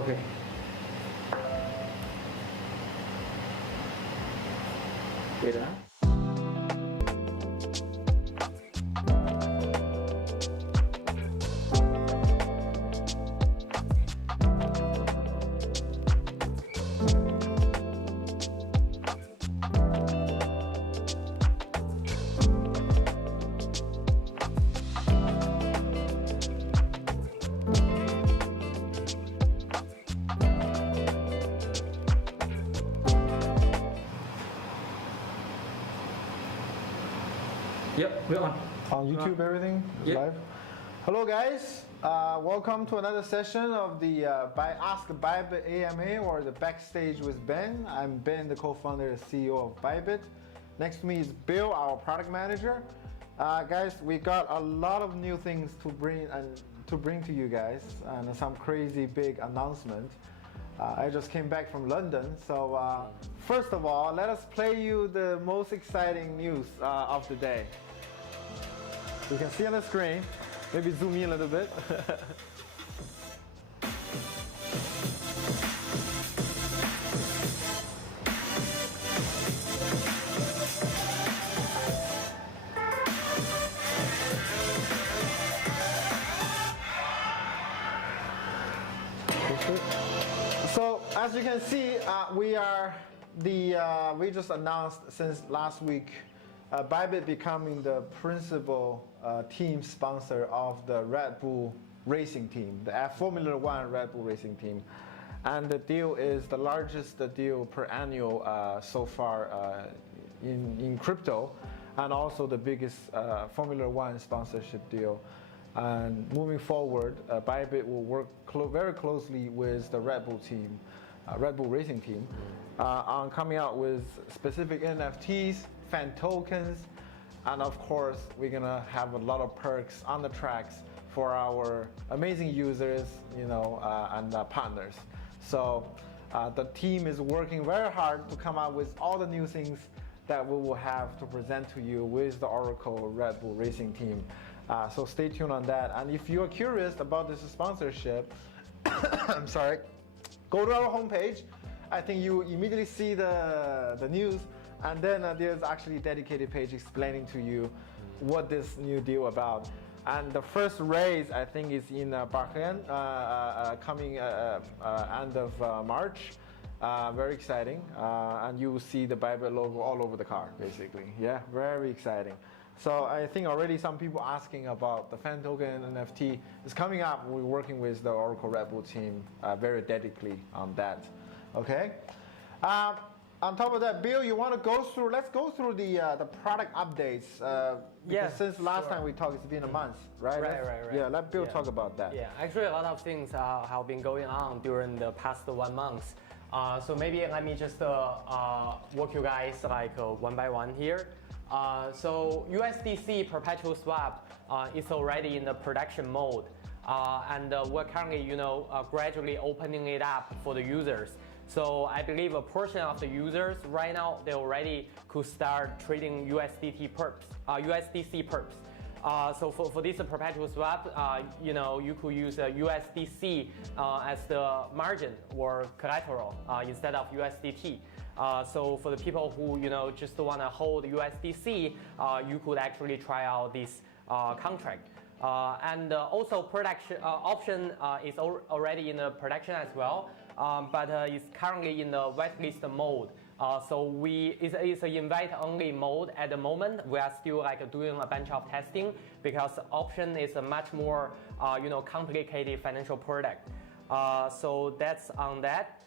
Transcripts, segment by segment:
Okay. Wait a minute. Yep, we're on. On YouTube, everything? Yep. Live? Hello guys, welcome to another session of the Ask Bybit AMA or the Backstage with Ben. I'm Ben, the co-founder and CEO of Bybit. Next to me is Bill, our product manager. Guys, we got a lot of new things to bring to you guys and some crazy big announcement. I just came back from London, so first of all, let us play you the most exciting news of the day. You can see on the screen, maybe zoom in a little bit. So as you can see, we just announced since last week, Bybit becoming the principal team sponsor of the Red Bull racing team, the Formula One Red Bull racing team. And the deal is the largest deal per annual so far in crypto, and also the biggest Formula One sponsorship deal. And moving forward, Bybit will work very closely with the Red Bull team, Red Bull racing team, on coming out with specific NFTs, fan tokens, and of course, we're gonna have a lot of perks on the tracks for our amazing users, and partners. So the team is working very hard to come out with all the new things that we will have to present to you with the Oracle Red Bull racing team. So stay tuned on that. And if you are curious about this sponsorship, I'm sorry, go to our homepage. I think you immediately see the news, and then there's actually a dedicated page explaining to you what this new deal about. And the first race, I think, is in Bahrain, coming end of March. Very exciting. And you will see the Bybit logo all over the car, basically. Yeah, very exciting. So I think already some people asking about the fan token NFT is coming up. We're working with the Oracle Red Bull team very dedicatedly on that. Okay. On top of that, Bill, you want to go through? Let's go through the product updates. Because since last time we talked, it's been a month, right? Right. Yeah, let Bill talk about that. Yeah, actually a lot of things have been going on during the past 1 month. So maybe let me just walk you guys one by one here. So USDC perpetual swap is already in the production mode, and we're currently, gradually opening it up for the users. So I believe a portion of the users right now, they already could start trading USDC perps. So for this perpetual swap, you could use USDC as the margin or collateral instead of USDT. So for the people who just want to hold USDC, you could actually try out this contract. And also production option is already in the production as well, but it's currently in the whitelist mode. So it's an invite-only mode at the moment. We are still doing a bunch of testing because option is a much more complicated financial product. So that's on that.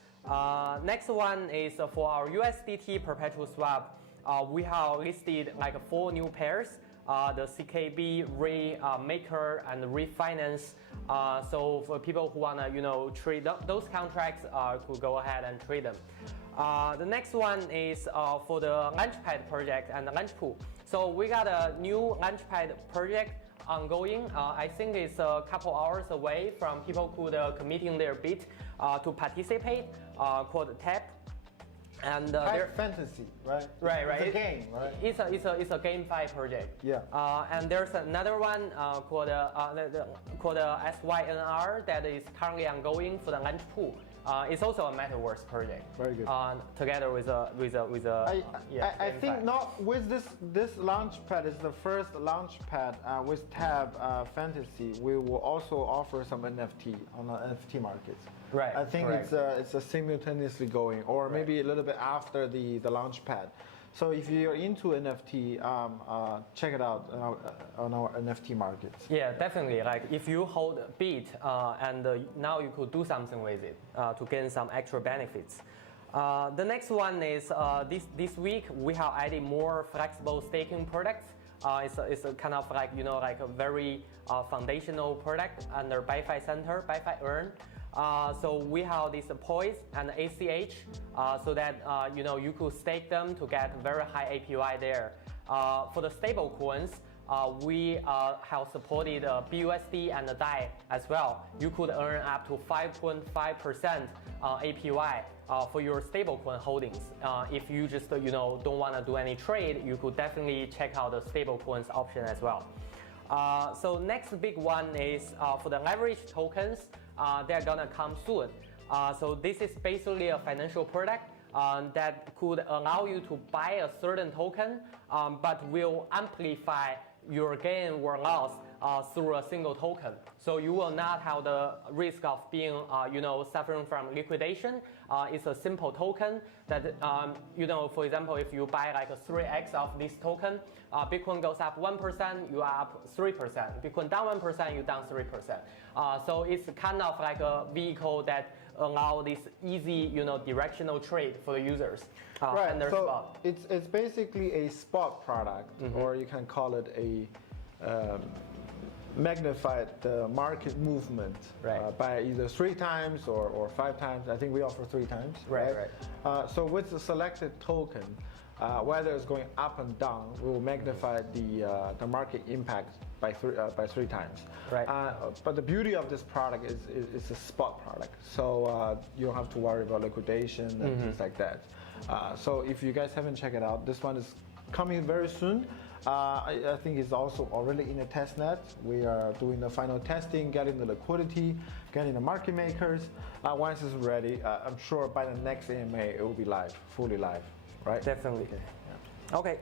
Next one is for our USDT perpetual swap. We have listed 4 new pairs. The CKB, Maker, and Refinance. So for people who want to trade those contracts, could go ahead and trade them. The next one is for the Launchpad project and the Launchpool. So we got a new Launchpad project ongoing. I think it's a couple hours away from people could committing their bid to participate, called TAP. And fantasy, right? Right. It's a game, right? It's a GameFi project. Yeah. And there's another one called SYNR that is currently ongoing for the Launchpool. It's also a metaverse project. Very good. Together with a I think not with this launchpad is the first launchpad with Tab Fantasy. We will also offer some NFT on the NFT markets. Right. I think correct. it's a simultaneously going, or maybe a little bit after the launchpad. So if you're into NFT, check it out on our NFT markets. Yeah, definitely. Like if you hold Bit and now you could do something with it to gain some extra benefits. The next one is this week we have added more flexible staking products. It's a kind of like like a very foundational product under Bybit Center, Bybit Earn. So we have these poise and ACH so that you could stake them to get very high APY there. For the stable coins, we have supported BUSD and the DAI as well. You could earn up to 5.5% APY for your stablecoin holdings. If you just don't want to do any trade, you could definitely check out the stablecoins option as well. So next big one is for the leverage tokens. They're gonna come soon. So this is basically a financial product that could allow you to buy a certain token, but will amplify your gain or loss through a single token. So you will not have the risk of being, suffering from liquidation. It's a simple token that, for example, if you buy like a 3x of this token, Bitcoin goes up 1%, you are up 3%. Bitcoin down 1%, you down 3%. So it's kind of like a vehicle that allow this easy, directional trade for the users. Right. So it's basically a spot product, or you can call it a magnified market movement by either 3 times or 5 times. I think we offer 3 times. Right. So with the selected token, whether it's going up and down, we will magnify the market impact by 3 times. Right. But the beauty of this product is it's a spot product, so you don't have to worry about liquidation and things like that. So if you guys haven't checked it out, this one is coming very soon. I think it's also already in the test net. We are doing the final testing, getting the liquidity, getting the market makers. Once it's ready, I'm sure by the next AMA it will be live, fully live, right? Definitely. Okay. Yeah. Okay.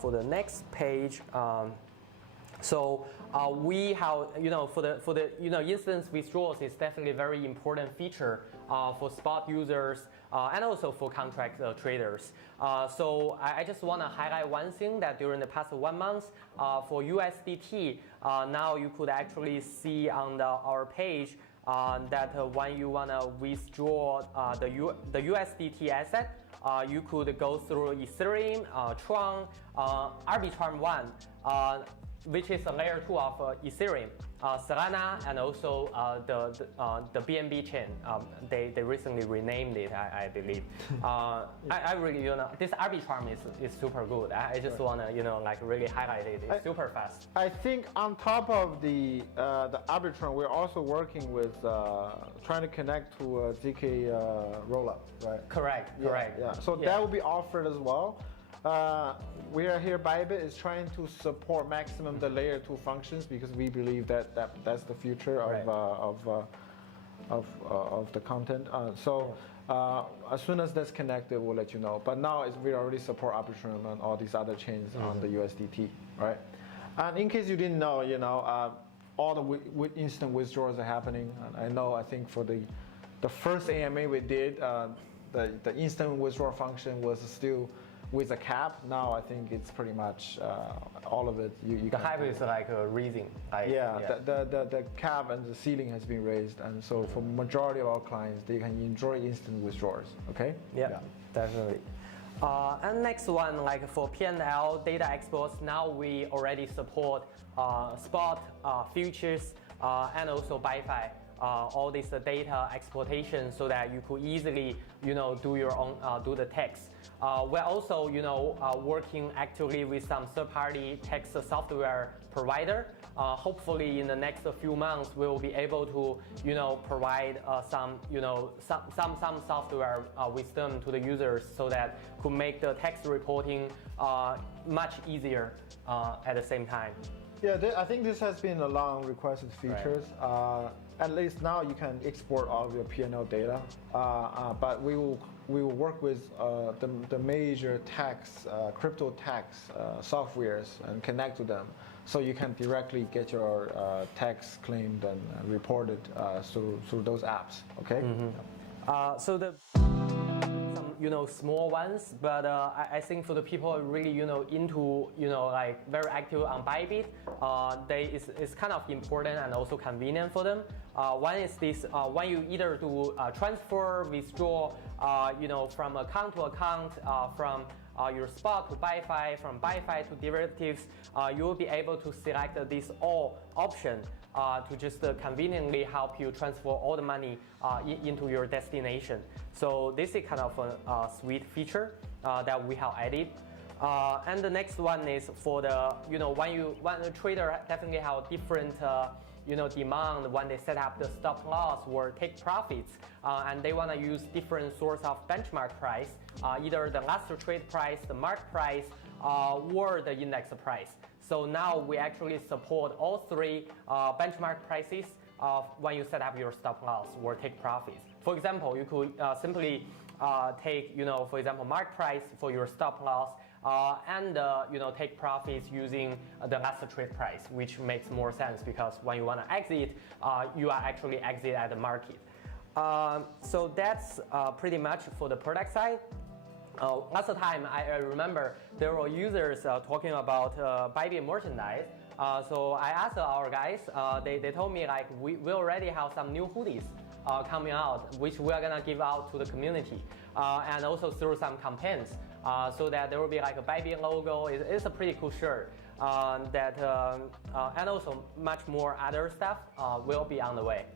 For the next page, so we have for the instance withdrawals is definitely a very important feature for spot users and also for contract traders. So I just want to highlight one thing that during the past 1 month for USDT, now you could actually see on our page that when you want to withdraw the USDT asset, you could go through Ethereum, Tron, Arbitrum 1. Which is a layer 2 of Ethereum, Solana, and also the BNB chain. They recently renamed it, I believe. I really, this Arbitrum is super good. I just want to, really highlight it. It's super fast. I think on top of the Arbitrum, we're also working with trying to connect to a ZK rollup, right? Correct. Yeah. So that will be offered as well. We are here, Bybit is trying to support maximum the layer 2 functions because we believe that's the future of the content. So as soon as that's connected, we'll let you know. But now we already support Arbitrum and all these other chains on the USDT, right? And in case you didn't know, all the instant withdrawals are happening. And I think for the first AMA we did, the instant withdrawal function was still with a cap. Now I think it's pretty much all of it. The hype is like raising. The cap and the ceiling has been raised, and so for majority of our clients, they can enjoy instant withdrawals. Okay. Yeah. Definitely. And next one, like for P&L data exports, now we already support spot, futures, and also Bybit all this data exploitation so that you could easily, do your own, do the text. We're also, working actively with some third-party text software provider. Hopefully, in the next few months, we will be able to, provide some software wisdom to the users so that could make the text reporting much easier at the same time. Yeah, I think this has been a long requested features. Right. At least now you can export all of your P&L data, but we will work with the major tax, crypto tax softwares and connect to them, so you can directly get your tax claimed and reported through those apps. Okay. Mm-hmm. So the small ones, but I think for the people really into like very active on Bybit, it's kind of important and also convenient for them. One is this: when you either do transfer, withdraw, from account to account, from your spot to BuyFi, from BuyFi to derivatives, you will be able to select this all option to just conveniently help you transfer all the money into your destination. So this is kind of a sweet feature that we have added. And the next one is for the, when the trader definitely have different demand when they set up the stop loss or take profits, and they want to use different source of benchmark price, either the last trade price, the market price, or the index price. So now we actually support all three benchmark prices when you set up your stop loss or take profits. For example, you could simply take, for example, market price for your stop loss, and take profits using the last trade price, which makes more sense because when you want to exit, you are actually exit at the market. So that's pretty much for the product side. Last time I remember there were users talking about Bybit merchandise. So I asked our guys, they told me like we already have some new hoodies coming out, which we are gonna give out to the community, and also through some campaigns, so that there will be like a Bybit logo. It's a pretty cool shirt. And also much more other stuff will be on the way.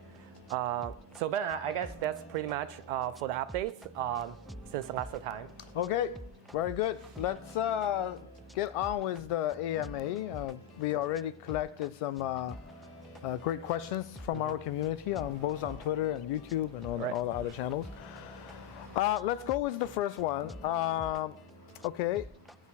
So Ben, I guess that's pretty much for the updates since last time. Okay, very good. Let's get on with the AMA. We already collected some great questions from our community, both on Twitter and YouTube and all the other channels. Let's go with the first one. Okay,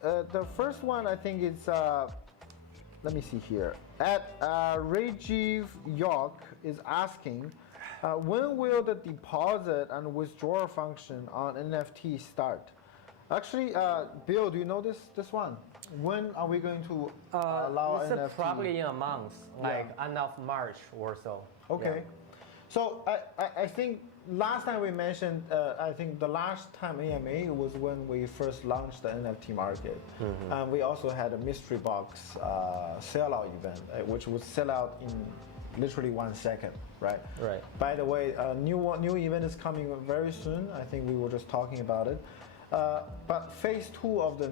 the first one I think it's, let me see here. At Rajiv York is asking, when will the deposit and withdrawal function on NFT start? Actually, Bill, do you know this one? When are we going to allow NFT? Probably in a month, like end of March or so. Okay. Yeah. So I think last time we mentioned, I think the last time AMA was when we first launched the NFT market. Mm-hmm. And we also had a mystery box sellout event, which would sell out in literally 1 second, right? Right. By the way, a new event is coming very soon. I think we were just talking about it. But phase 2 of the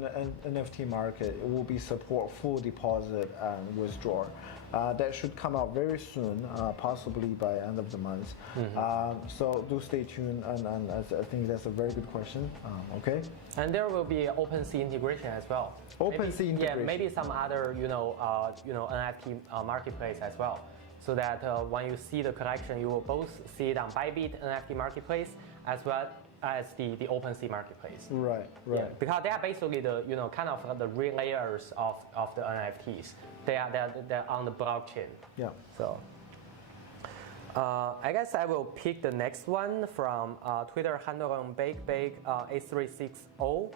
NFT market will be support full deposit and withdrawal. That should come out very soon, possibly by end of the month. Mm-hmm. So do stay tuned, and I think that's a very good question. Okay. And there will be OpenSea integration as well. OpenSea integration. Yeah, maybe some other NFT marketplace as well, so that when you see the collection, you will both see it on Bybit NFT marketplace as well as the OpenSea marketplace. Right, right. Yeah, because they are basically the kind of the real layers of the NFTs. They're on the blockchain. Yeah. So I guess I will pick the next one from Twitter handle Bake836O.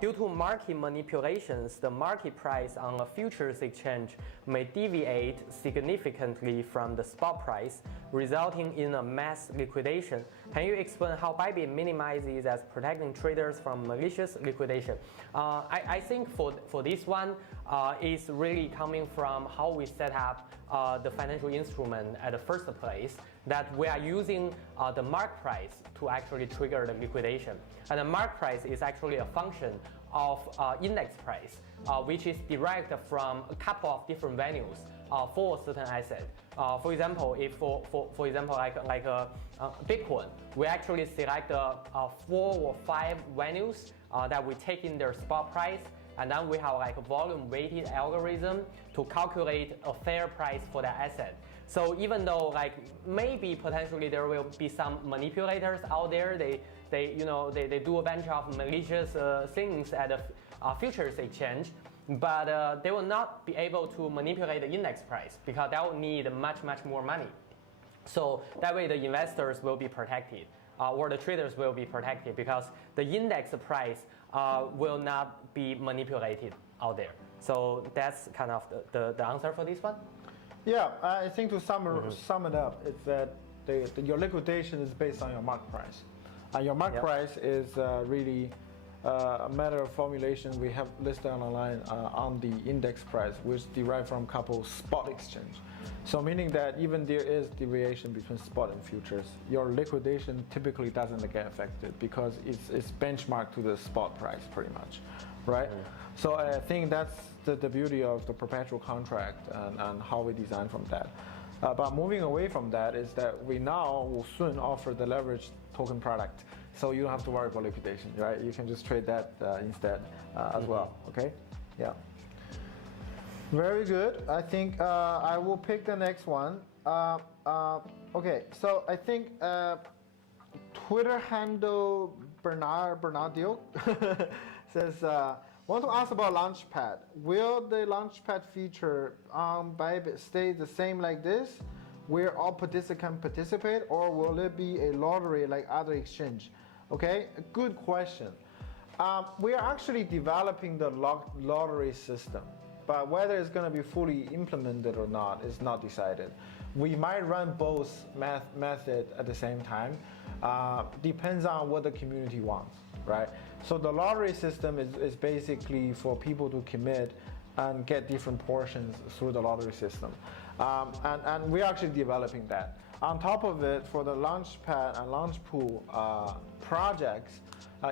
Due to market manipulations, the market price on a futures exchange may deviate significantly from the spot price, resulting in a mass liquidation. Can you explain how Bybit minimizes as protecting traders from malicious liquidation? I think for this one, is really coming from how we set up the financial instrument at the first place, that we are using the market price to actually trigger the liquidation. And the market price is actually a function of index price, which is derived from a couple of different values for a certain asset. For example, if for example like Bitcoin, we actually select 4 or 5 values that we take in their spot price, and then we have like a volume weighted algorithm to calculate a fair price for that asset. So even though like maybe potentially there will be some manipulators out there, they do a bunch of malicious things at the futures exchange, but they will not be able to manipulate the index price because that will need much more money. So that way the investors will be protected, or the traders will be protected, because the index price will not be manipulated out there. So that's kind of the answer for this one. Yeah, I think to sum it up, it's that your liquidation is based on your market price. And your market price is really a matter of formulation we have listed on the line on the index price, which derived from a couple spot exchange. So meaning that even there is deviation between spot and futures, your liquidation typically doesn't get affected because it's benchmarked to the spot price pretty much, right? So I think that's the beauty of the perpetual contract and how we design from that. But moving away from that is that we now will soon offer the leveraged token product. So you don't have to worry about liquidation, right? You can just trade that instead as well, okay? Yeah. Very good. I think I will pick the next one. Okay, so I think Twitter handle Bernardio says, want to ask about Launchpad. Will the Launchpad feature on Bybit stay the same like this, where all participants participate, or will it be a lottery like other exchange? Okay, a good question. We are actually developing the lottery system, but whether it's going to be fully implemented or not is not decided. We might run both method at the same time. Depends on what the community wants, right? So the lottery system is basically for people to commit and get different portions through the lottery system. And we're actually developing that. On top of it, for the Launchpad and Launchpool projects,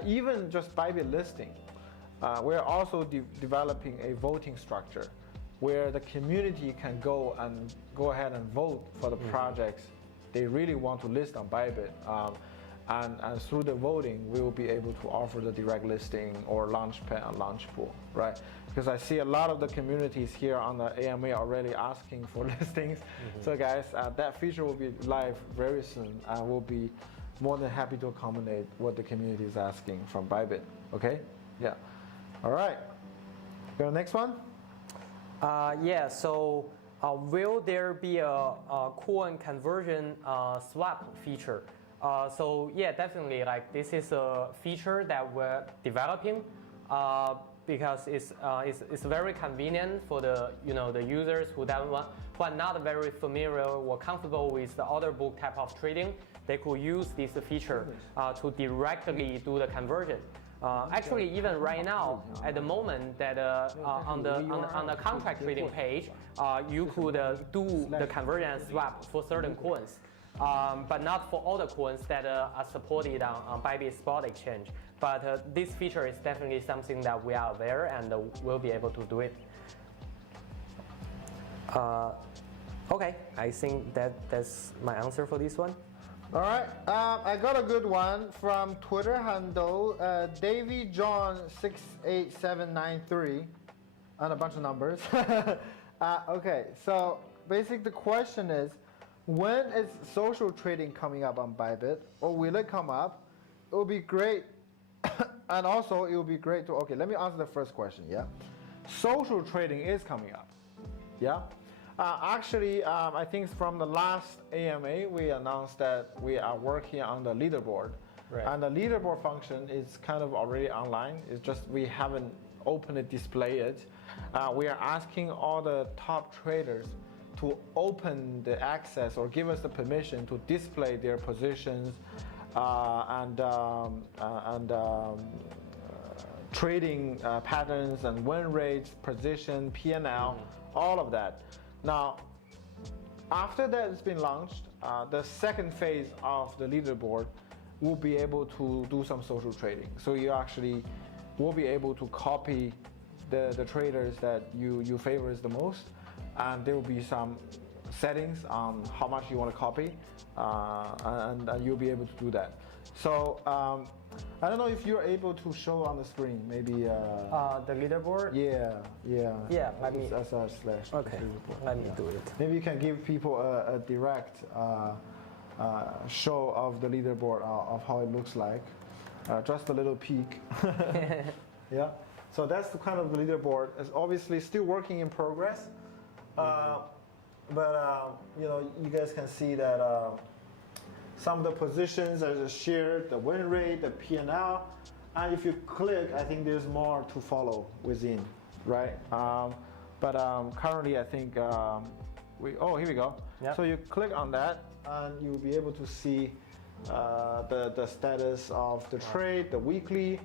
even just Bybit listing, we're also developing a voting structure where the community can go ahead and vote for the projects they really want to list on Bybit. And through the voting, we will be able to offer the direct listing or Launchpad and Launchpool, right? Because I see a lot of the communities here on the AMA already asking for listings. So guys, that feature will be live very soon, and we'll be more than happy to accommodate what the community is asking from Bybit, okay? Yeah. All right. Go to the next one. Yeah, so will there be a coin conversion swap feature? So yeah, definitely. Like this is a feature that we're developing because it's very convenient for the the users who are not very familiar or comfortable with the order book type of trading. They could use this feature to directly do the conversion. Actually, even right now, at the moment, that on the contract trading page, you could do the conversion and swap for certain coins. But not for all the coins that are supported on Bybit Spot Exchange. But this feature is definitely something that we are aware and will be able to do it. Okay, I think that's my answer for this one. All right, I got a good one from Twitter handle Davy John 68793 and a bunch of numbers. Okay, so basically the question is, when is social trading coming up on Bybit, or will it come up? It will be great, and also it will be great to. Okay, let me answer the first question. Yeah, social trading is coming up. Yeah. Actually, I think from the last AMA, we announced that we are working on the leaderboard. Right. And the leaderboard function is kind of already online. It's just we haven't opened it, display it. We are asking all the top traders to open the access or give us the permission to display their positions and trading patterns and win rates, position, P&L, all of that. Now, after that has been launched, the second phase of the leaderboard will be able to do some social trading. So you actually we'll be able to copy the traders that you favor the most, and there will be some settings on how much you want to copy, and you'll be able to do that. So I don't know if you're able to show on the screen, maybe. The leaderboard? Yeah. Yeah, let me. // Okay, let me do it. Maybe you can give people a direct show of the leaderboard of how it looks like. Just a little peek. Yeah. So that's the kind of the leaderboard. It's obviously still working in progress, but you know, you guys can see that some of the positions are shared, the win rate, the P&L, and if you click, I think there's more to follow within, right? But currently, I think here we go. Yep. So you click on that, and you'll be able to see the status of the trade, the weekly,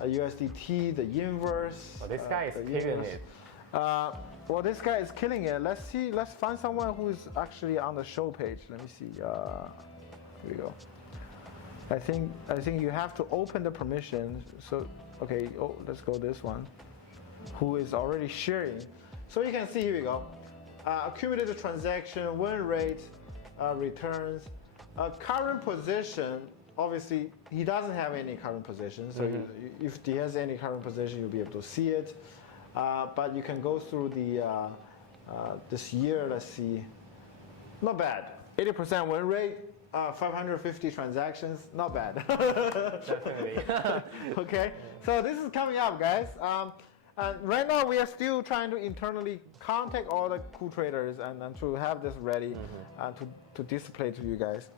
USDT, the inverse. Well, this guy is killing it. Well, this guy is killing it. Let's see. Let's find someone who is actually on the show page. Let me see. Here we go. I think you have to open the permissions. So okay. Oh, let's go this one. Who is already sharing? So you can see. Here we go. Accumulated transaction, win rate, returns, current position. Obviously, he doesn't have any current position. So if he has any current position, you'll be able to see it. But you can go through the this year. Let's see. Not bad. 80% win rate. 550 transactions. Not bad. Definitely. Okay. So this is coming up, guys. And right now we are still trying to internally contact all the cool traders and to have this ready to display to you guys.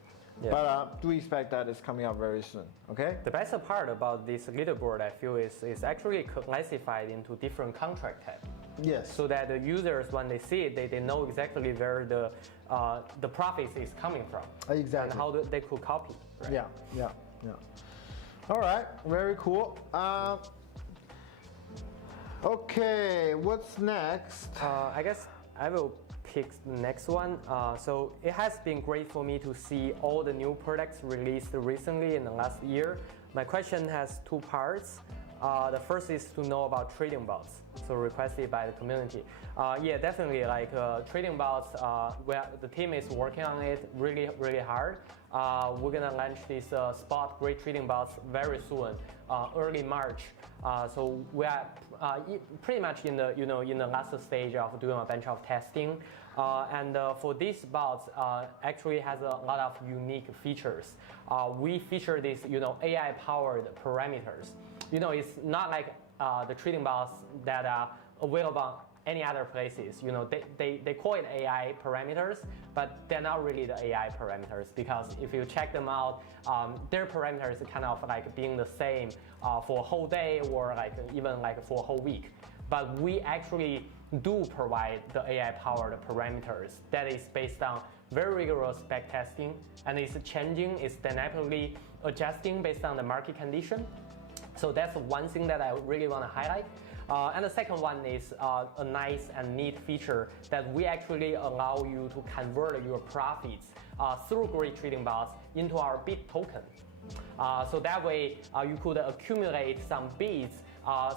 Yeah. But do expect that it's coming up very soon, okay? The best part about this leaderboard, I feel, is actually classified into different contract types. Yes. So that the users, when they see it, they know exactly where the profits is coming from. Exactly. And how they could copy. Right? Yeah. All right, very cool. Okay, what's next? I guess I will pick the next one. So it has been great for me to see all the new products released recently in the last year. My question has two parts. The first is to know about trading bots, so requested by the community. Yeah, definitely, like trading bots, the team is working on it really hard. We're gonna launch this spot great trading bots very soon, early March. So we are pretty much in the last stage of doing a bunch of testing. And for these bots, actually has a lot of unique features. We feature these, AI-powered parameters. It's not like the trading bots that are available any other places. They call it AI parameters, but they're not really the AI parameters, because if you check them out, their parameters are kind of like being the same for a whole day or even for a whole week. But we actually do provide the AI-powered parameters that is based on very rigorous backtesting, and it's changing, it's dynamically adjusting based on the market condition. So that's one thing that I really want to highlight. And the second one is a nice and neat feature that we actually allow you to convert your profits through great trading bots into our bit token. So that way you could accumulate some bits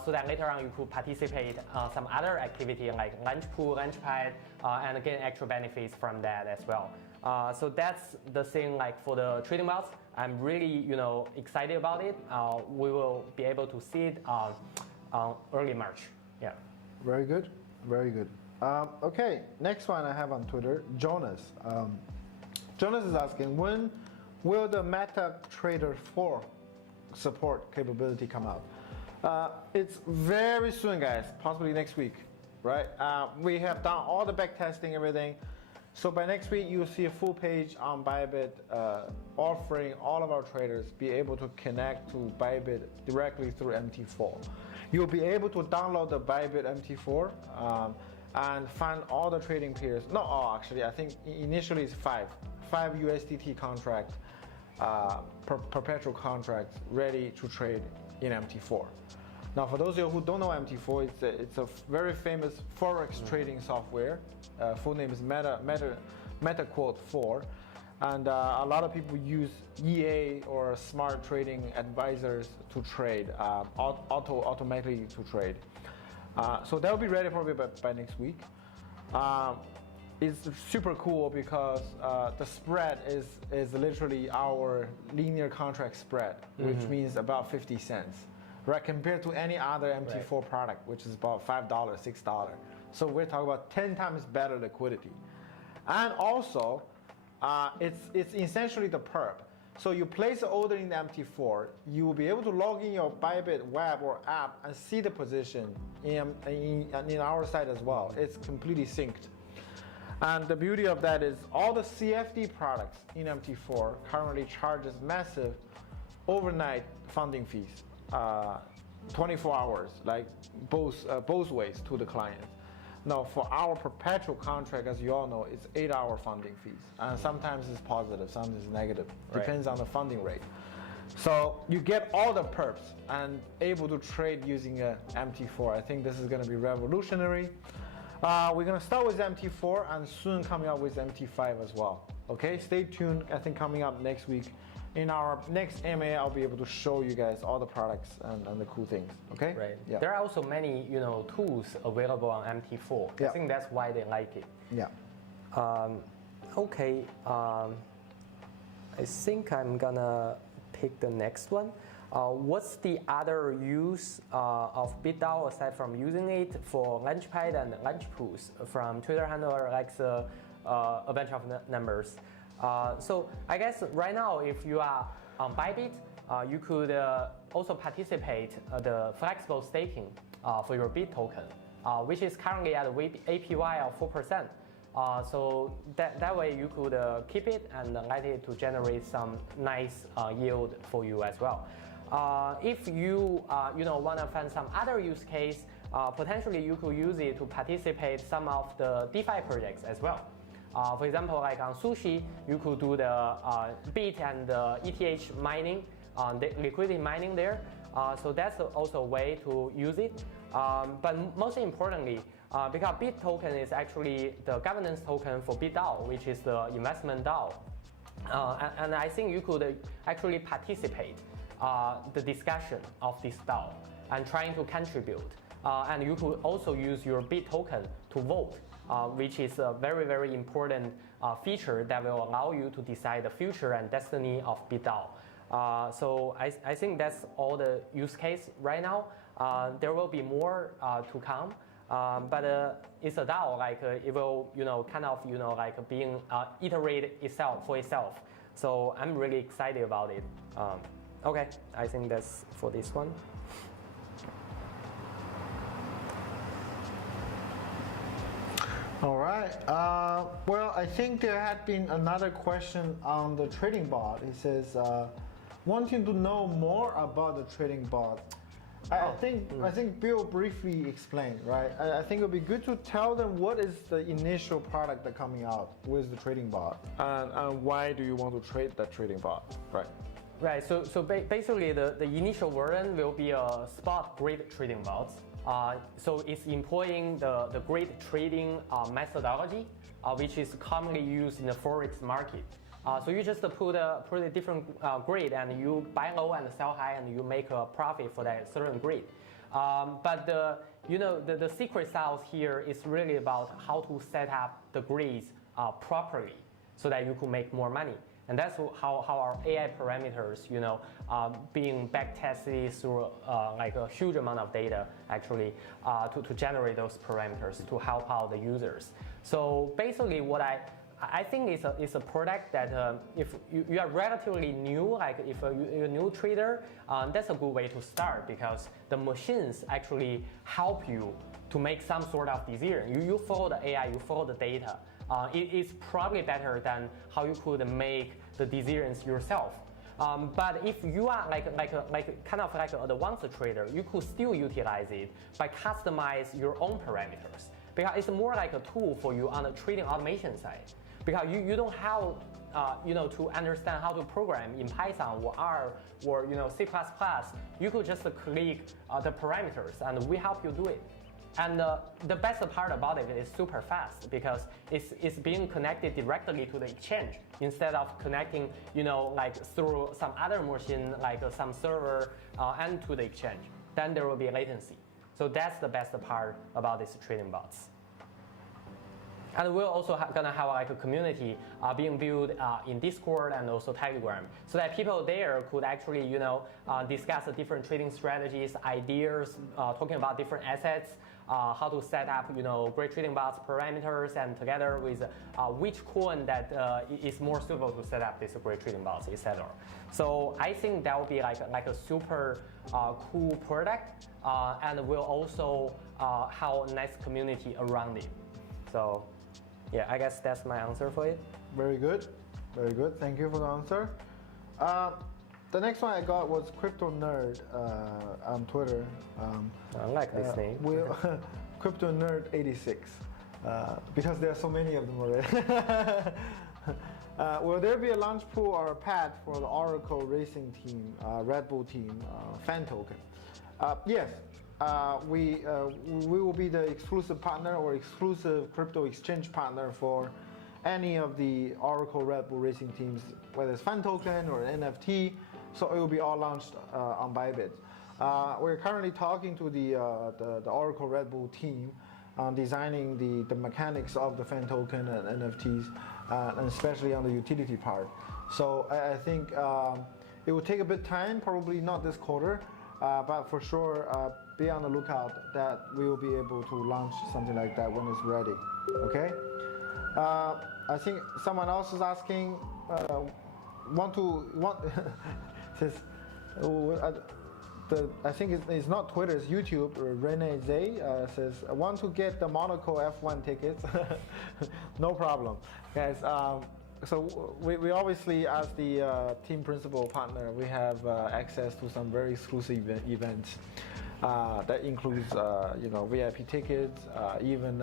so that later on you could participate some other activity like Launchpool, Launchpad, and gain extra benefits from that as well. So that's the thing for the trading bots. I'm really excited about it. We will be able to see it early March. Yeah. Very good. Okay, next one I have on Twitter, Jonas. Jonas is asking, when will the MetaTrader 4 support capability come out? It's very soon, guys, possibly next week, right? We have done all the back testing, everything. So by next week, you'll see a full page on Bybit offering all of our traders be able to connect to Bybit directly through MT4. You'll be able to download the Bybit MT4 and find all the trading pairs. Not all, actually. I think initially it's five USDT contracts, perpetual contracts ready to trade in MT4. Now, for those of you who don't know MT4, it's a very famous forex trading software. Full name is MetaQuote 4. And a lot of people use EA or smart trading advisors to trade, automatically to trade. So that'll be ready probably by next week. It's super cool because the spread is literally our linear contract spread, which means about 50 cents, right? Compared to any other MT4 product, which is about $5, $6. So we're talking about 10 times better liquidity. And also, it's essentially the perp. So you place an order in the MT4, you will be able to log in your Bybit web or app and see the position in our site as well. It's completely synced. And the beauty of that is all the CFD products in MT4 currently charges massive overnight funding fees, 24 hours, like both ways to the client. Now, for our perpetual contract, as you all know, it's 8-hour funding fees. And sometimes it's positive, sometimes it's negative. Depends on the funding rate. So you get all the perps and able to trade using a MT4. I think this is going to be revolutionary. We're going to start with MT4 and soon coming up with MT5 as well. Okay, stay tuned. I think coming up next week. In our next MA, I'll be able to show you guys all the products and the cool things. Okay. Right. Yeah. There are also many tools available on MT4. Yeah. I think that's why they like it. Yeah. Okay. I think I'm gonna pick the next one. What's the other use of BitDAO aside from using it for Launchpad and Launchpools from Twitter handle like a bunch of numbers? So I guess right now, if you are on Bybit, you could also participate the flexible staking for your BIT token, which is currently at a APY of 4%. So that way you could keep it and let it to generate some nice yield for you as well. If you want to find some other use case, potentially you could use it to participate some of the DeFi projects as well. For example, like on Sushi, you could do the BIT and ETH mining, the liquidity mining there. So that's also a way to use it. But most importantly, because BIT token is actually the governance token for BitDAO, which is the investment DAO. And I think you could actually participate the discussion of this DAO and trying to contribute. And you could also use your BIT token to vote. Which is a very, very important feature that will allow you to decide the future and destiny of BitDAO. So I think that's all the use case right now. There will be more to come, but it's a DAO, like it will, kind of, like being iterate itself for itself. So I'm really excited about it. Okay, I think that's for this one. All right. Well, I think there had been another question on the trading bot. It says, wanting to know more about the trading bot. I think Bill briefly explained, right? I think it would be good to tell them what is the initial product that's coming out with the trading bot, and why do you want to trade that trading bot, right? Right. So basically, the initial version will be a spot grid trading bot. So it's employing the grid trading methodology, which is commonly used in the forex market. So you just put a different grid and you buy low and sell high and you make a profit for that certain grid. But the secret sauce here is really about how to set up the grids properly so that you can make more money. And that's how our AI parameters, being back tested through like a huge amount of data actually to generate those parameters to help out the users. So basically, what I think is a product that if you are relatively new, like if you're a new trader, that's a good way to start because the machines actually help you to make some sort of decision. You follow the AI, you follow the data. It is probably better than how you could make the decisions yourself. But if you are kind of like an advanced trader, you could still utilize it by customize your own parameters because it's more like a tool for you on the trading automation side. Because you don't have to understand how to program in Python or R or C++. You could just click the parameters and we help you do it. And the best part about it is super fast because it's being connected directly to the exchange instead of connecting, like through some other machine, like some server and to the exchange. Then there will be latency. So that's the best part about these trading bots. And we're also gonna have like a community being built in Discord and also Telegram, so that people there could actually, discuss the different trading strategies, ideas, talking about different assets, how to set up, great trading bots parameters, and together with which coin that is more suitable to set up these great trading bots, etc. So I think that will be like a super cool product, and will also have a nice community around it. So. Yeah, I guess that's my answer for it. Very good, very good. Thank you for the answer. The next one I got was Crypto Nerd on Twitter. I like this name. Crypto Nerd 86, because there are so many of them already. Will there be a Launchpool or a pad for the Oracle Racing Team, Red Bull team, fan token? Yes. We will be the exclusive partner or exclusive crypto exchange partner for any of the Oracle Red Bull Racing teams, whether it's fan token or NFT. So it will be all launched on Bybit. We're currently talking to the Oracle Red Bull team on designing the mechanics of the fan token and NFTs, and especially on the utility part. So I think it will take a bit of time, probably not this quarter, but for sure, be on the lookout that we will be able to launch something like that when it's ready. Okay. I think someone else is asking, says, I think it's not Twitter, it's YouTube. Rene Zay says, I want to get the Monaco F1 tickets. No problem, guys. So we obviously, as the team principal partner, we have access to some very exclusive events that includes VIP tickets, even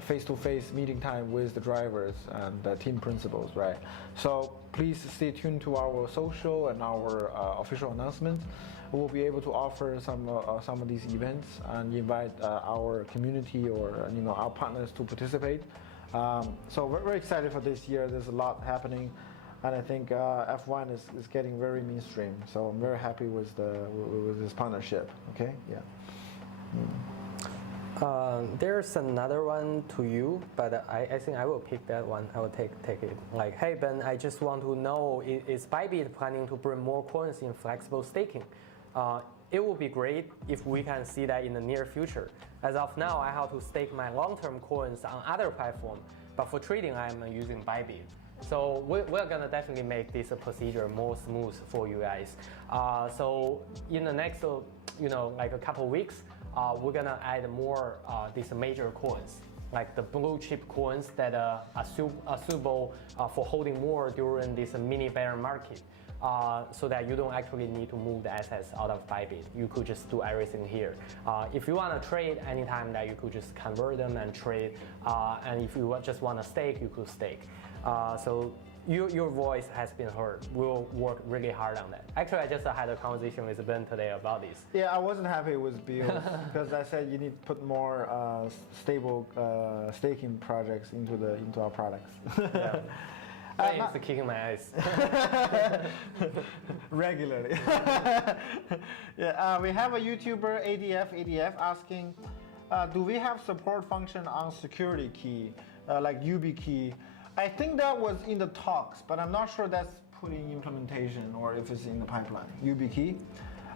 face-to-face meeting time with the drivers and the team principals, right? So please stay tuned to our social and our official announcements. We'll be able to offer some of these events and invite our community or our partners to participate. So we're very excited for this year. There's a lot happening, and I think F1 is getting very mainstream. So I'm very happy with this partnership. Okay, yeah. There's another one to you, but I think I will pick that one. I will take it. Like, hey Ben, I just want to know, is Bybit planning to bring more coins in flexible staking? It would be great if we can see that in the near future. As of now, I have to stake my long-term coins on other platforms, but for trading, I'm using Bybit. So we're gonna definitely make this procedure more smooth for you guys. So in the next, like a couple weeks, we're gonna add more these major coins, like the blue chip coins that are suitable for holding more during this mini bear market. So that you don't actually need to move the assets out of Bybit. You could just do everything here. If you want to trade anytime, that you could just convert them and trade. And if you just want to stake, you could stake. So your voice has been heard. We'll work really hard on that. Actually, I just had a conversation with Ben today about this. Yeah, I wasn't happy with Bill because I said you need to put more stable staking projects into our products. Yeah. It's kicking my ass. Regularly. Yeah, we have a YouTuber, ADF asking, do we have support function on security key, like YubiKey? I think that was in the talks, but I'm not sure that's put in implementation or if it's in the pipeline. YubiKey.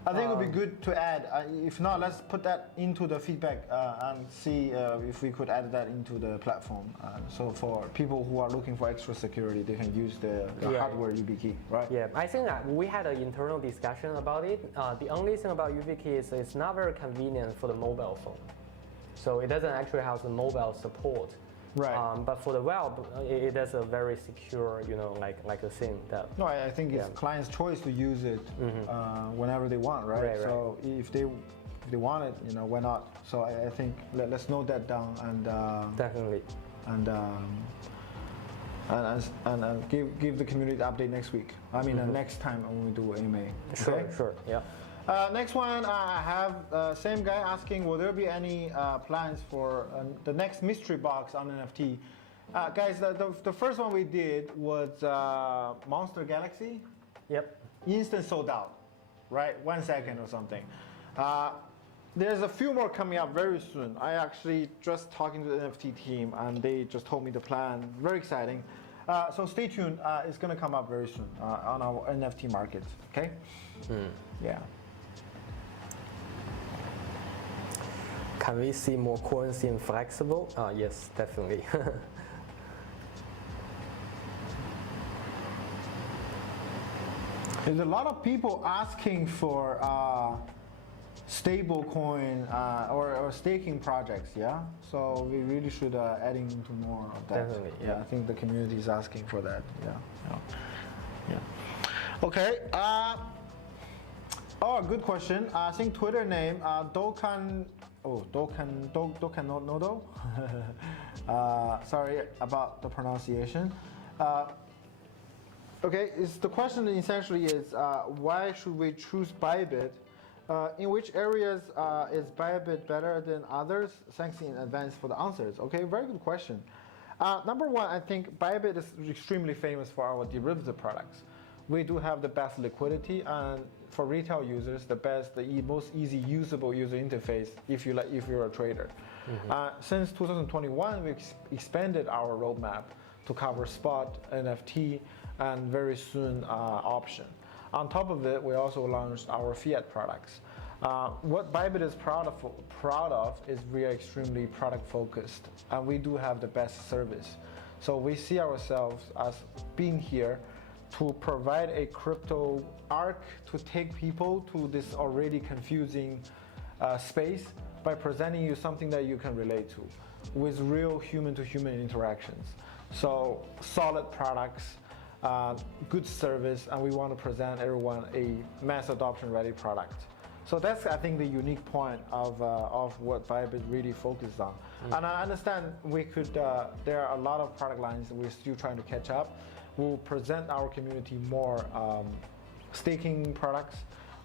I think it would be good to add. If not, let's put that into the feedback and see if we could add that into the platform. So for people who are looking for extra security, they can use the hardware YubiKey, right? Yeah, I think that we had an internal discussion about it. The only thing about YubiKey is it's not very convenient for the mobile phone. So it doesn't actually have the mobile support. Right. But for the web, it is a very secure, like a thing that. No, I think it's client's choice to use it whenever they want, right? So if they want it, why not? So I think let's note that down and definitely and give the community the update next week. I mean next time when we do AMA. Sure, yeah. Next one, I have same guy asking, will there be any plans for the next mystery box on NFT? Guys, the first one we did was Monster Galaxy. Yep. Instant sold out, right? 1 second or something. There's a few more coming up very soon. I actually just talking to the NFT team and they just told me the plan. Very exciting. So stay tuned. It's going to come up very soon on our NFT market. Okay? Yeah. Can we see more coins in flexible? Yes, definitely. There's a lot of people asking for stable coin or staking projects, yeah? So we really should adding into more of that. Definitely, yeah. I think the community is asking for that, yeah. Okay, good question. I think Twitter name, Dokan Nodo. Sorry about the pronunciation. Okay, the question essentially is why should we choose Bybit? In which areas is Bybit better than others? Thanks in advance for the answers. Okay, very good question. Number one, I think Bybit is extremely famous for our derivative products. We do have the best liquidity and for retail users, the best, most easy usable user interface if you're a trader. Since 2021, we expanded our roadmap to cover spot, NFT, and very soon option. On top of it, we also launched our fiat products. What Bybit is proud of is we are extremely product focused, and we do have the best service. So we see ourselves as being here to provide a crypto arc to take people to this already confusing space by presenting you something that you can relate to with real human-to-human interactions. So solid products, good service, and we want to present everyone a mass adoption ready product. So that's, I think, the unique point of what Bybit really focuses on. And I understand there are a lot of product lines that we're still trying to catch up. We'll present our community more staking products,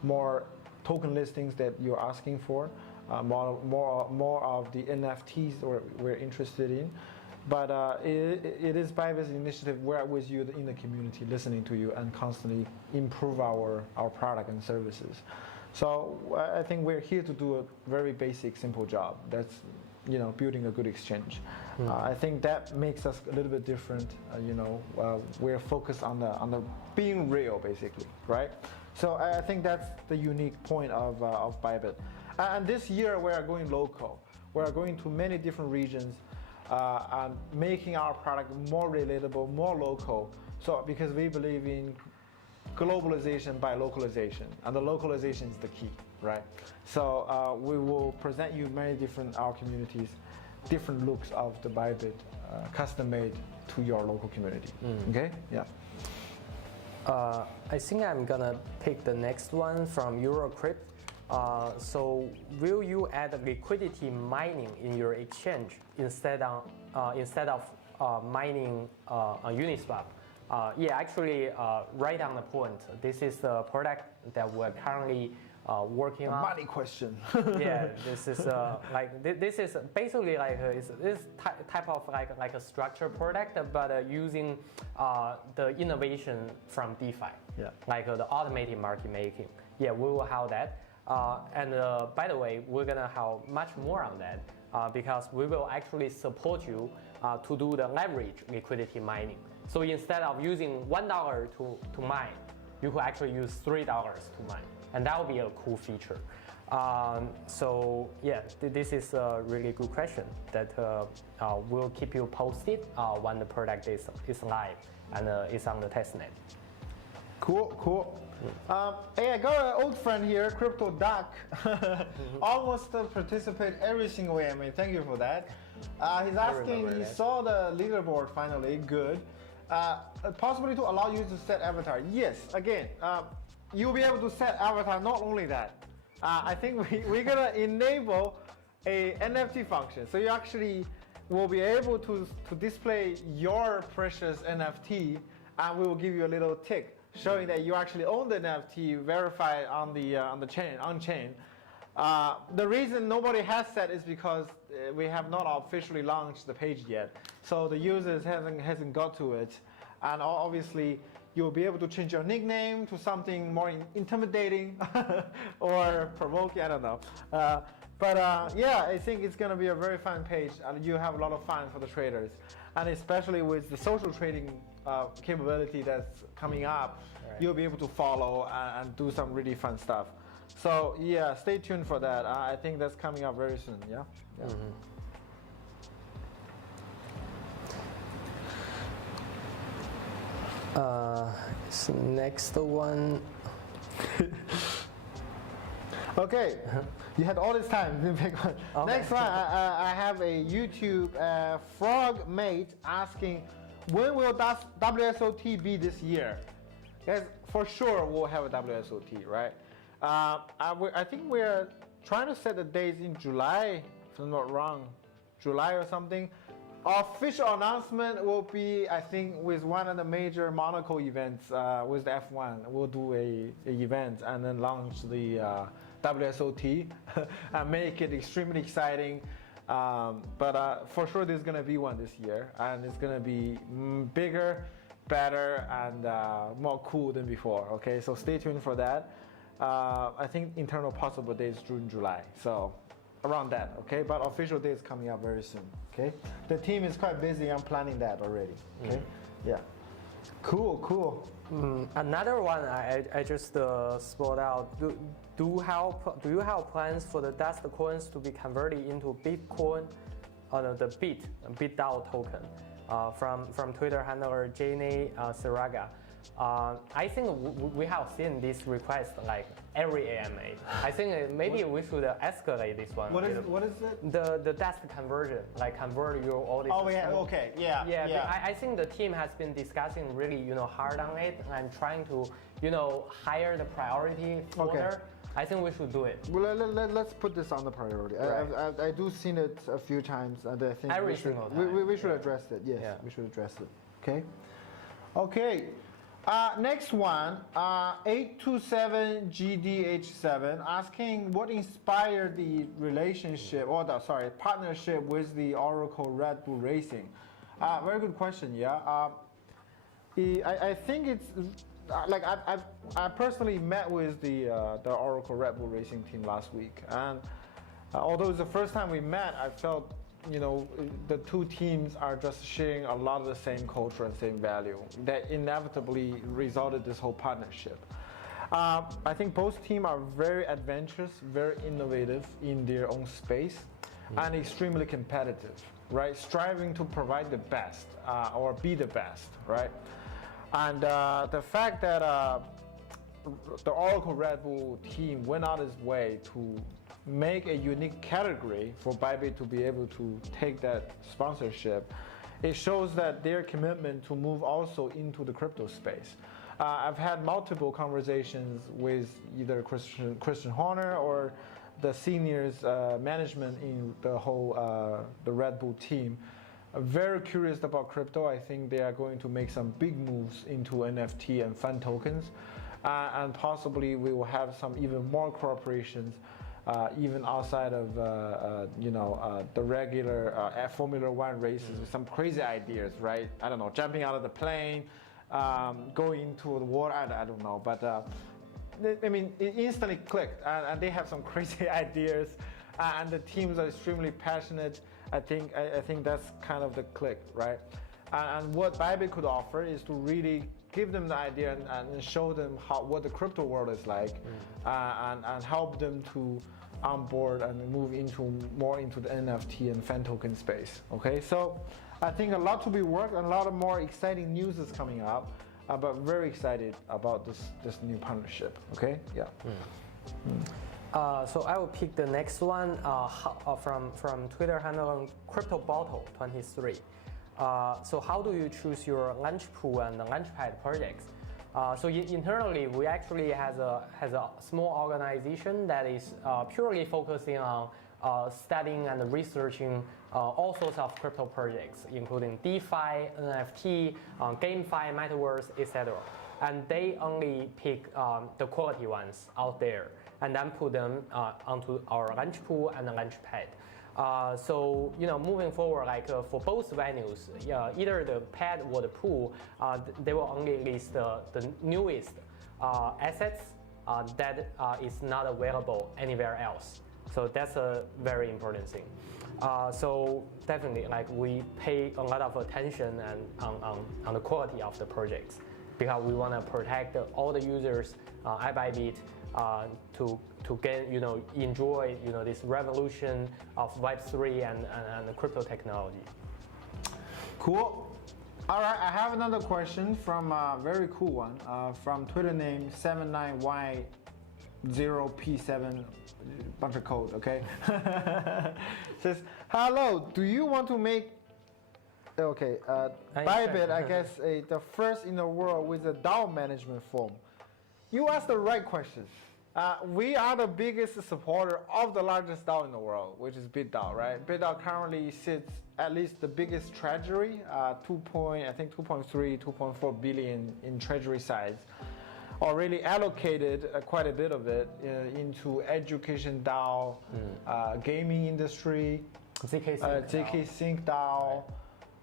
more token listings that you're asking for, more of the NFTs we're interested in. But it is Bybit's initiative. We're with you in the community, listening to you, and constantly improve our product and services. So I think we're here to do a very basic, simple job. That's building a good exchange. I think that makes us a little bit different. We're focused on the being real, basically, right? So I think that's the unique point of Bybit. And this year we are going local. We are going to many different regions. And making our product more relatable, more local. So because we believe in globalization by localization, and the localization is the key, right? So we will present you many different our communities, different looks of the Bybit, custom made to your local community. Okay, yeah. I think I'm gonna pick the next one from Eurocrypt. So will you add liquidity mining in your exchange instead of mining on Uniswap? Yeah, actually, right on the point. This is the product that we're currently working on. Money question. Yeah, this is this is basically like this type of like a structured product, but using the innovation from DeFi. Yeah. Like the automated market making. Yeah, we will have that. And by the way, we're gonna have much more on that because we will actually support you to do the leverage liquidity mining. So instead of using $1 to mine, you could actually use $3 to mine, and that will be a cool feature. So yeah, this is a really good question that we'll keep you posted when the product is live and is on the testnet. Cool. Hey, I got an old friend here, Crypto Duck. Almost participate every single way. I mean, thank you for that. He's asking, he saw the leaderboard finally, good. Possibility to allow you to set avatar. Yes, again, you'll be able to set avatar, not only that. I think we're gonna enable a NFT function. So you actually will be able to display your precious NFT, and we will give you a little tick. showing that you actually own the NFT, verified on the chain, on chain. The reason nobody has that is because we have not officially launched the page yet, so the users hasn't got to it, and obviously you'll be able to change your nickname to something more intimidating or provoking. I don't know. Yeah, I think it's gonna be a very fun page, and you have a lot of fun for the traders, and especially with the social trading capability that's coming up, right. You'll be able to follow and do some really fun stuff. So yeah, stay tuned for that. I think that's coming up very soon. Yeah. Yeah. Mm-hmm. So next one. Okay, you had all this time. Okay. Next one, I have a YouTube frog mate asking, when will WSOT be this year? Yes, for sure we'll have a WSOT, right? I think we're trying to set the dates in July, if I'm not wrong, July or something. Official announcement will be, I think, with one of the major Monaco events with the F1. We'll do a event and then launch the WSOT and make it extremely exciting. But for sure there's going to be one this year, and it's going to be bigger, better, and more cool than before. Okay, so stay tuned for that. I think internal possible dates June, July, so around that. Okay, but official dates coming up very soon. Okay, the team is quite busy on planning that already. Okay, yeah, cool. Another one I just spot out. Do you have plans for the dust coins to be converted into Bitcoin, or the BitDAO token? From Twitter handler Jane Siraga. I think we have seen this request like every AMA. I think maybe we should escalate this one. What is it? The dust conversion, like convert your all this. Oh yeah, okay, yeah. I think the team has been discussing really hard on it and trying to hire the priority folder. Okay. I think we should do it. Well, let's put this on the priority. Right. I do seen it a few times, and I think every single time. We should address it. Yes, we should address it. Okay. Next one, 827 GDH7 asking what inspired the relationship or partnership with the Oracle Red Bull Racing. Very good question. Yeah. I think it's. Like I personally met with the Oracle Red Bull Racing team last week, and although it's the first time we met, I felt the two teams are just sharing a lot of the same culture and same value that inevitably resulted this whole partnership. I think both teams are very adventurous, very innovative in their own space, and extremely competitive, right? Striving to provide the best or be the best, right? And the fact that the Oracle Red Bull team went out its way to make a unique category for Bybit to be able to take that sponsorship, it shows that their commitment to move also into the crypto space. I've had multiple conversations with either Christian Horner or the seniors management in the whole the Red Bull team. Very curious about crypto. I think they are going to make some big moves into NFT and fund tokens, and possibly we will have some even more cooperations, even outside of the regular Formula One races with some crazy ideas, right? I don't know, jumping out of the plane, going into the water. I don't know, but I mean, it instantly clicked, and they have some crazy ideas, and the teams are extremely passionate. I think that's kind of the click, right? And what Bybit could offer is to really give them the idea and show them what the crypto world is like, and help them to onboard and move more into the NFT and fan token space. Okay, so I think a lot to be worked and a lot of more exciting news is coming up, but very excited about this new partnership. Okay, yeah. So I will pick the next one from Twitter handle CryptoBottle23. So how do you choose your Launchpool and Launchpad projects? So internally, we actually has a small organization that is purely focusing on studying and researching all sorts of crypto projects, including DeFi, NFT, GameFi, Metaverse, etc. and they only pick the quality ones out there and then put them onto our Launchpool and the Launchpad. So moving forward, like for both venues, either the pad or the pool, they will only list the newest assets that is not available anywhere else. So that's a very important thing. So definitely, like we pay a lot of attention and on the quality of the projects because we want to protect all the users at Bybit to get enjoy this revolution of Web3 and the crypto technology. Cool. All right, I have another question from a very cool one from Twitter name 79Y0P7, bunch of code, okay? Says, hello, do you want to make, okay, Bybit, I guess, the first in the world with a DAO management form? You asked the right question. We are the biggest supporter of the largest DAO in the world, which is BitDAO, right? BitDAO currently sits at least the biggest treasury, 2.3, 2.4 billion in treasury size. Already allocated quite a bit of it into education DAO, gaming industry, ZK Sync DAO.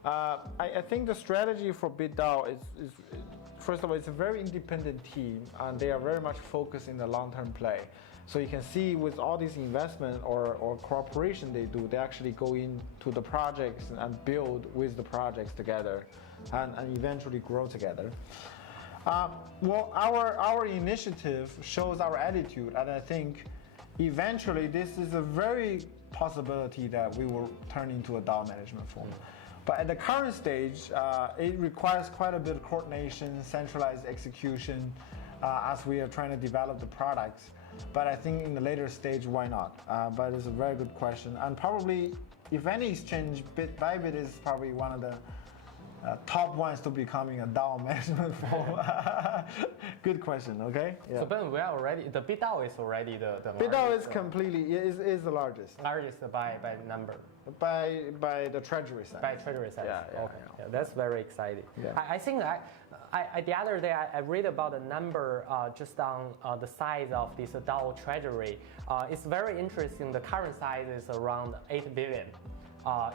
I think the strategy for BitDAO is first of all, it's a very independent team, and they are very much focused in the long-term play. So you can see with all these investment or cooperation they do, they actually go into the projects and build with the projects together and eventually grow together. Well, our initiative shows our attitude, and I think eventually this is a very possibility that we will turn into a DAO management form. But at the current stage, it requires quite a bit of coordination, centralized execution, as we are trying to develop the products. But I think in the later stage, why not? But it's a very good question. And probably, if any exchange, Bybit is probably one of the top ones to becoming a DAO management form. Good question, okay? Yeah. So Ben, we are already, the BitDAO is already the BitDAO largest, is completely, is the largest. Largest by number. By the treasury side. By treasury side. Yeah, okay. Yeah, that's very exciting. Yeah. I think that the other day I read about the number just on the size of this DAO treasury. It's very interesting. The current size is around 8 billion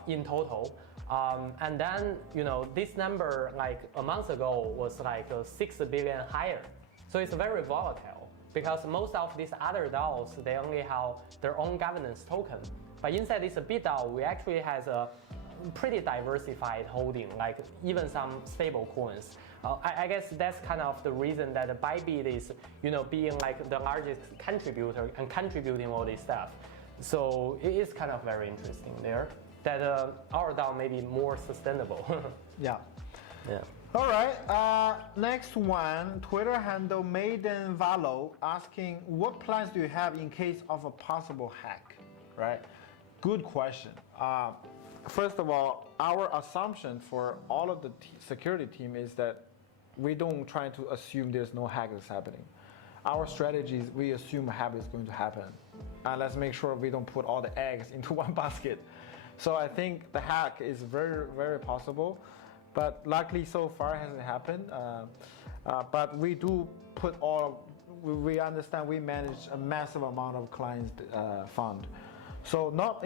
in total. And then, this number like a month ago was like 6 billion higher. So it's very volatile because most of these other DAOs, they only have their own governance token. But inside this BitDAO, we actually has a pretty diversified holding, like even some stable coins. I guess that's kind of the reason that Bybit is, being like the largest contributor and contributing all this stuff. So it is kind of very interesting there that our DAO may be more sustainable. Yeah. Yeah. All right, next one, Twitter handle Maiden Valo asking, what plans do you have in case of a possible hack, right? Good question. First of all, our assumption for all of the security team is that we don't try to assume there's no hack that's happening. Our strategy is we assume a hack is going to happen. And let's make sure we don't put all the eggs into one basket. So I think the hack is very, very possible. But luckily so far it hasn't happened. But we do put we understand we manage a massive amount of clients' fund. So not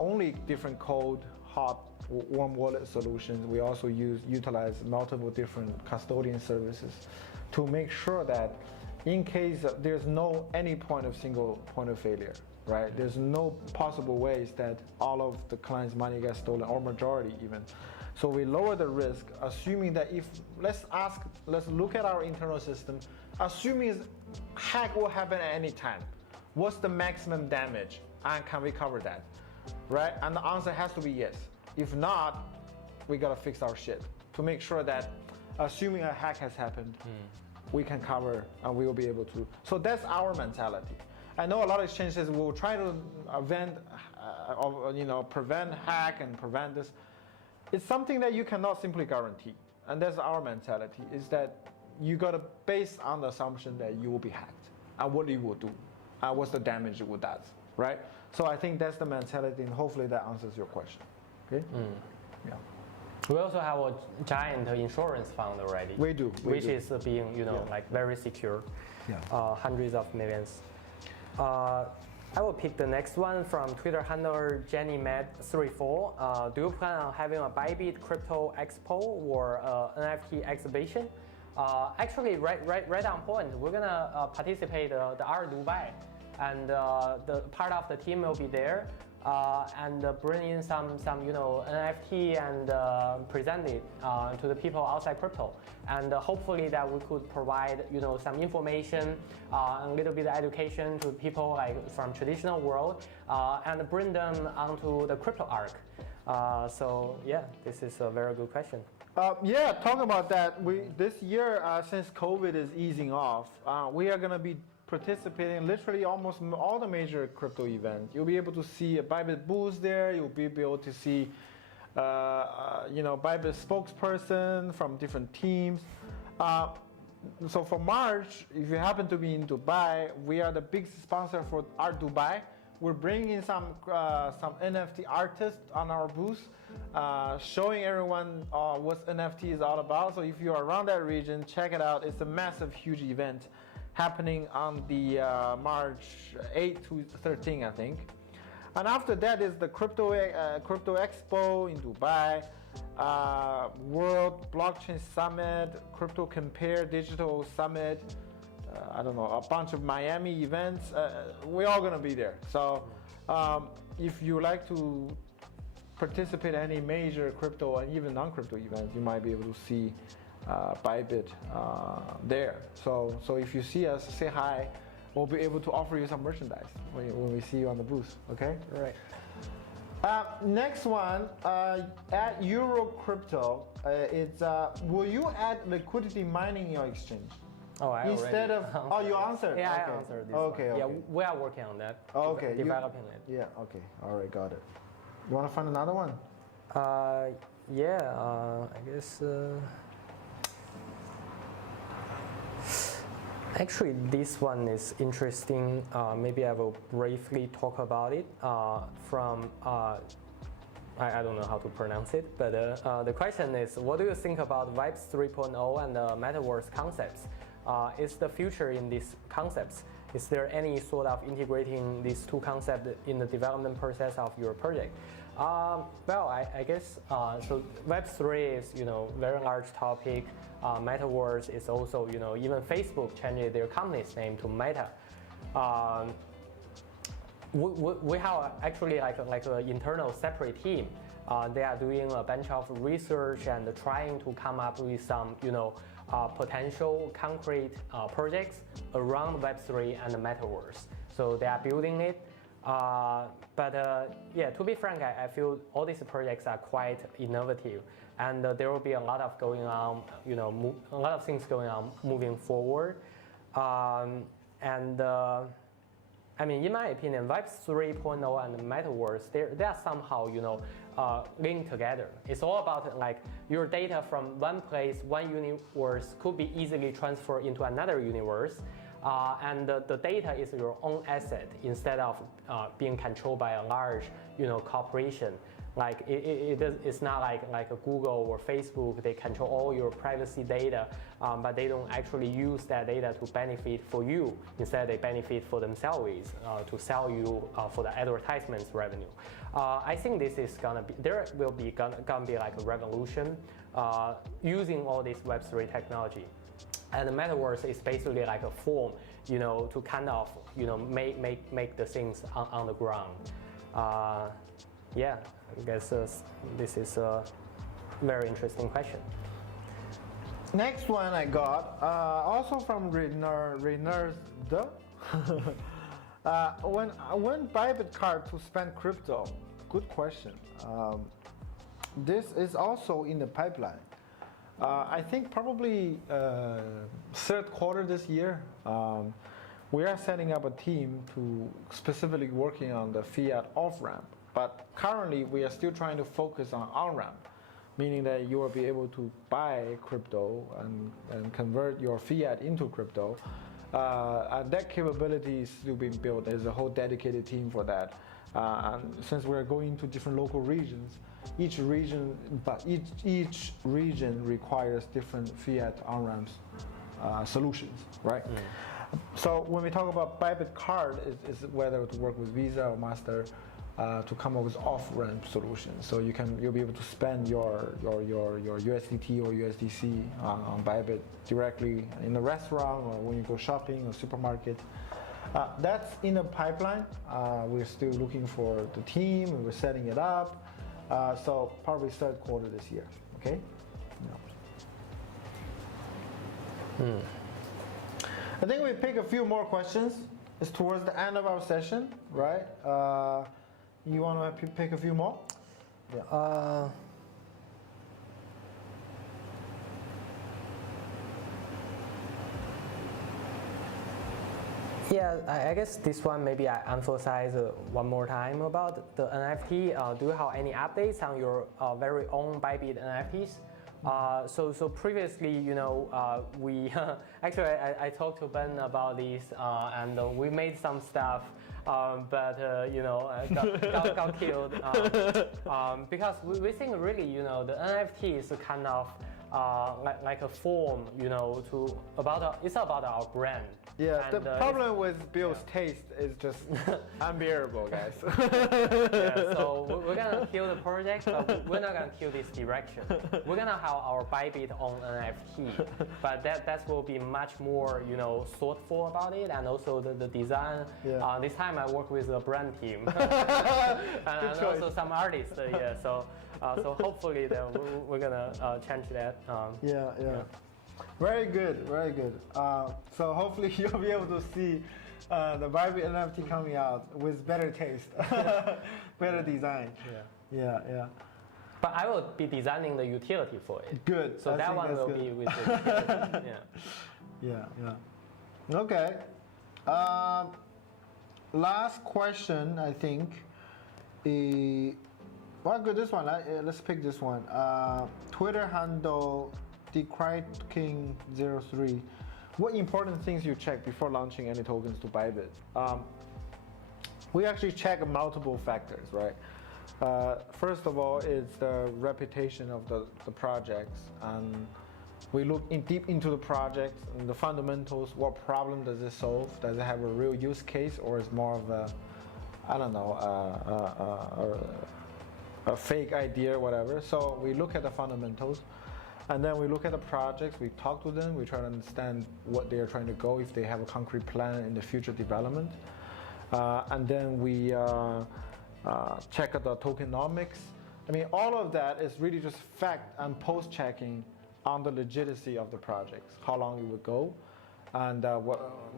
only different code, hot, warm wallet solutions, we also utilize multiple different custodian services to make sure that in case there's single point of failure, right? There's no possible ways that all of the clients' money gets stolen, or majority even. So we lower the risk, assuming that let's look at our internal system, assuming hack will happen at any time. What's the maximum damage? And can we cover that, right? And the answer has to be yes. If not, we gotta fix our shit to make sure that, assuming a hack has happened, we can cover and we will be able to. So that's our mentality. I know a lot of exchanges will try to prevent hack and prevent this. It's something that you cannot simply guarantee, and that's our mentality. Is that you gotta base on the assumption that you will be hacked and what you will do, and what's the damage it would do. Right? So I think that's the mentality, and hopefully that answers your question. Okay? Yeah. We also have a giant insurance fund already. We do. Which is being, like very secure. Yeah. Hundreds of millions. I will pick the next one from Twitter handler JennyMad34. Do you plan on having a Bybit crypto expo or NFT exhibition? Actually, right on point. We're gonna participate the Art Dubai, and the part of the team will be there. And bring in some NFT and present it to the people outside crypto, and hopefully that we could provide some information, a little bit of education to people like from traditional world, and bring them onto the crypto arc. So yeah, this is a very good question. Yeah, talking about that, this year since COVID is easing off, we are gonna be participating literally almost all the major crypto events. You'll be able to see a Bybit booth there. You'll be able to see, Bybit spokesperson from different teams. So for March, if you happen to be in Dubai, we are the big sponsor for Art Dubai. We're bringing in some NFT artists on our booth, showing everyone what NFT is all about. So if you are around that region, check it out. It's a massive, huge event happening on the March 8 to 13, I think. And after that is the Crypto Expo in Dubai, World Blockchain Summit, Crypto Compare Digital Summit, a bunch of Miami events. We're all gonna be there. So if you like to participate in any major crypto and even non-crypto events, you might be able to see Bybit there. So if you see us, say hi. We'll be able to offer you some merchandise when we see you on the booth. Okay. Right. Next one, at Euro Crypto, it's will you add liquidity mining in your exchange? Oh, I instead already of you answered. Yeah, okay. I answered this. Okay. One. Yeah, we are working on that. Okay. Developing it. Yeah. Okay. All right. Got it. You want to find another one? Yeah. I guess. Actually, this one is interesting. Maybe I will briefly talk about it. From I don't know how to pronounce it, but the question is, what do you think about Web 3.0 and the Metaverse concepts? Is the future in these concepts? Is there any sort of integrating these two concepts in the development process of your project? Well, I guess so. Web 3 is very large topic. Metaverse is also even Facebook changed their company's name to Meta. We have actually like an internal separate team. They are doing a bunch of research and trying to come up with some potential concrete projects around Web3 and the Metaverse. So they are building it. Yeah, to be frank, I feel all these projects are quite innovative, and there will be a lot of going on, a lot of things going on moving forward. I mean, in my opinion, Web 3.0 and the Metaverse, they are somehow, linked together. It's all about like your data from one place, one universe could be easily transferred into another universe. And the data is your own asset instead of being controlled by a large, corporation. Like it's not like a Google or Facebook. They control all your privacy data, but they don't actually use that data to benefit for you. Instead, they benefit for themselves to sell you for the advertisements revenue. I think this is gonna be gonna be like a revolution using all this Web3 technology. And the Metaverse is basically like a form, to kind of, make the things on the ground. Yeah, I guess this is a very interesting question. Next one I got, also from Reners. When Bybit card to spend crypto? Good question. This is also in the pipeline. I think probably third quarter this year, we are setting up a team to specifically working on the fiat off-ramp. But currently, we are still trying to focus on on-ramp, meaning that you will be able to buy crypto and convert your fiat into crypto. And that capability is still being built. There's a whole dedicated team for that. And since we're going to different local regions, each region requires different fiat on-ramps solutions, right? So when we talk about Bybit card, is whether to work with Visa or Master to come up with off-ramp solutions. So you'll be able to spend your USDT or USDC on Bybit directly in the restaurant or when you go shopping or supermarket. That's in the pipeline. We're still looking for the team and we're setting it up. So probably third quarter this year, okay? Yeah. I think we pick a few more questions. It's towards the end of our session, right? You want to pick a few more? Yeah. Yeah, I guess this one maybe I emphasize one more time about the NFT. Do you have any updates on your very own Bybit NFTs? So previously, we actually I talked to Ben about this, and we made some stuff, but got killed because we think really, the NFT is kind of like a form, it's about our brand. Yeah, and, the problem with Bill's taste is just unbearable, guys. Yeah, so we're gonna kill the project, but we're not gonna kill this direction. We're gonna have our Bybit on NFT, but that will be much more, thoughtful about it, and also the design. Yeah. This time I work with a brand team, and also some artists. Yeah, so hopefully we're gonna change that. Yeah. Very good, very good. So hopefully you'll be able to see the Bybit NFT coming out with better taste, better design. Yeah. But I will be designing the utility for it. Good. So that one will be with the utility. Yeah. Okay. Last question, I think. Well, good. This one. Let's pick this one. Twitter handle TheCryKing03. What important things you check before launching any tokens to Bybit? We actually check multiple factors, right? First of all, it's the reputation of the projects, and we look deep into the projects and the fundamentals. What problem does it solve? Does it have a real use case, or is more of a, I don't know, a fake idea or whatever? So we look at the fundamentals. And then we look at the projects, we talk to them, we try to understand what they are trying to go, if they have a concrete plan in the future development. And then we check out the tokenomics. I mean, all of that is really just fact and post-checking on the legitimacy of the projects, how long it would go. And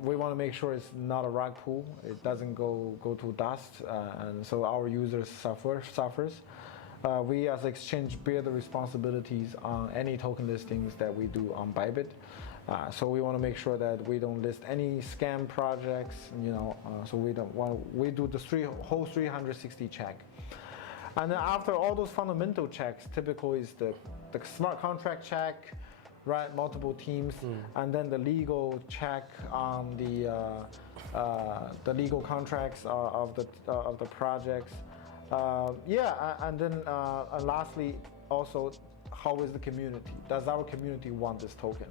we want to make sure it's not a rug pull, it doesn't go to dust, and so our users suffers. We as Exchange bear the responsibilities on any token listings that we do on Bybit. So we want to make sure that we don't list any scam projects, so we do the whole 360 check. And then after all those fundamental checks, typical is the smart contract check, right? Multiple teams, and then the legal check on the legal contracts of the projects. And then lastly, also, how is the community? Does our community want this token?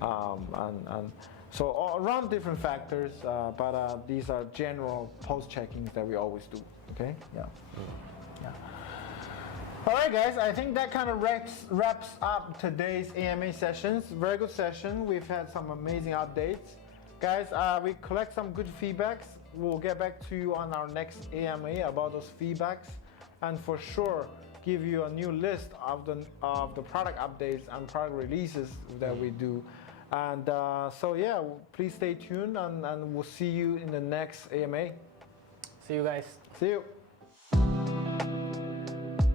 And so around different factors, but these are general post-checkings that we always do. Okay. Yeah. All right, guys. I think that kind of wraps up today's AMA sessions. Very good session. We've had some amazing updates, guys. We collect some good feedbacks. We'll get back to you on our next AMA about those feedbacks, and for sure give you a new list of the product updates and product releases that we do. And so yeah, please stay tuned, and we'll see you in the next AMA. See you guys. See you.